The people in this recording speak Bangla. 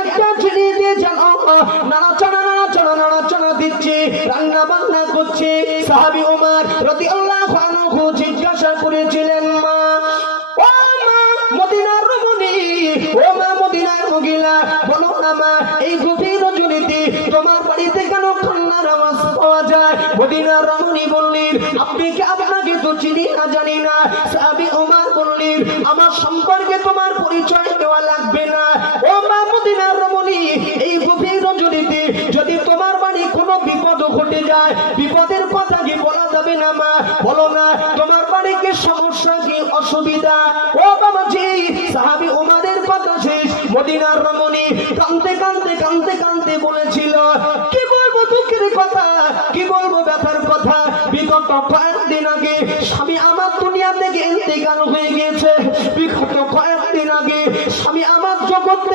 একটা ছেলে দিয়ে জানো নাড়াচাড়া দিচ্ছে, রান্না বান্না করছে। সাহাবী ওমর রাদিয়াল্লাহু আনহু জিজ্ঞাসা করেছিলেন, মা ও মা মদিনার রমণী, ও মা মদিনার মহিলা, বলো না মা এই গভীর রজনীতে তোমার বাড়িতে কেন কান্নার আওয়াজ পাওয়া যায়? মদিনার রমণী বললেন, আপনাকে তো চিনি না জানি না। সাহাবী ওমর বললেন, আমার সম্পর্কে তোমার পরিচয় দেওয়া লাগবে না। ও মা মদিনার রমণী, এই গভীর রজনীতে যদি তোমার বাড়ি কোনো বিপদ ঘটে যায়, বিপদের কথা কি বলা যাবে না মা? বলো না তোমার বাড়ি কি সমস্যা, কি অসুবিধা? ও বাবাজি, সাহাবী ওমরের কথা শেষ। মদিনার রমণী কাঁদতে বলেছিল, কি বলবো দুঃখের কথা, কি বলবো ব্যথার কথা। বিগত কয়েকদিন আগে স্বামী আমার দুনিয়া থেকে ইন্তেকাল হয়ে গিয়েছে।